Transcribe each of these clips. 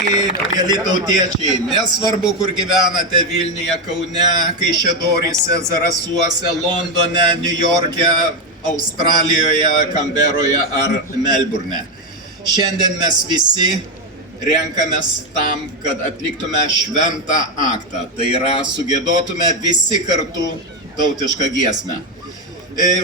Sveiki, mieli tautiečiai. Nesvarbu, kur gyvenate - Vilniuje, Kaune, Kaišiadoryse, Zarasuose, Londone, Niujorke, Australijoje, Kamberoje ar Melburne. Šiandien mes visi renkamės tam, kad atliktume šventą aktą. Tai yra, sugiedotume visi kartu tautišką giesmę.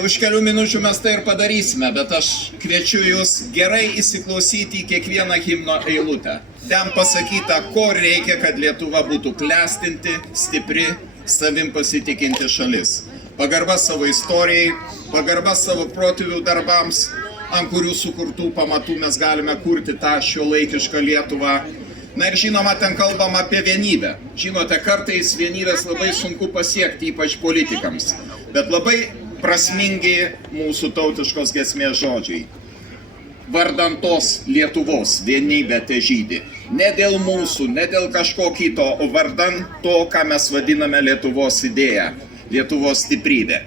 Už kelių minučių mes tai ir padarysime, bet aš kviečiu jūs gerai įsiklausyti į kiekvieną himno eilutę. Ten pasakyta, ko reikia, kad Lietuva būtų klestinti, stipri, savim pasitikinti šalis. Pagarba savo istorijai, pagarba savo protėvių darbams, ant kurių sukurtų pamatų mes galime kurti tą šiuolaikišką Lietuvą. Na ir žinoma, ten kalbama apie vienybę. Žinote, kartais vienybės labai sunku pasiekti, ypač politikams. Bet labai prasmingi mūsų tautiškos giesmės žodžiai. Vardan tos Lietuvos vienybė težydi. Ne dėl mūsų, ne dėl kažko kito, o vardan to, ką mes vadiname Lietuvos idėja, Lietuvos stiprybė.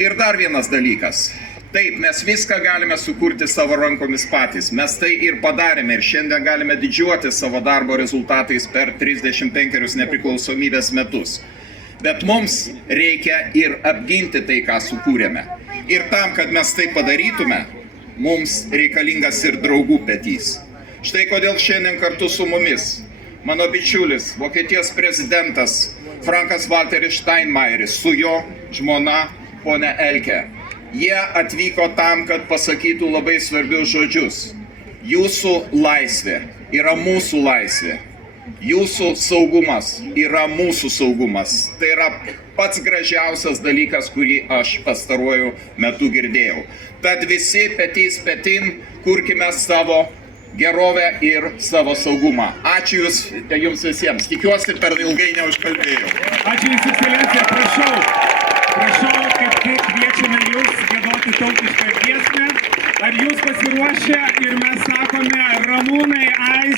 Ir dar vienas dalykas. Taip, mes viską galime sukurti savo rankomis patys. Mes tai ir padarėme ir šiandien galime didžiuoti savo darbo rezultatais per 35 nepriklausomybės metus. Bet mums reikia ir apginti tai, ką sukūrėme. Ir tam, kad mes tai padarytume, mums reikalingas ir draugų petys. Štai kodėl šiandien kartu su mumis mano bičiulis, Vokietijos prezidentas Frankas Walteris Steinmeieris su jo žmona ponia Elke. Jie atvyko tam, kad pasakytų labai svarbius žodžius. Jūsų laisvė yra mūsų laisvė. Jūsų saugumas yra mūsų saugumas. Tai yra pats gražiausias dalykas, kurį aš pastaruoju metu girdėjau. Tad visi petys petin kurkime savo gerovę ir savo saugumą. Ačiū jums visiems. Tikiuosi, per ilgai neužkalbėjau. Ačiū Jūsų ekscelencija, prašau, kaip kviečiame jūs giedoti tautišką giesmę. Ar jūs pasiruošę ir mes sakome Ramūnai,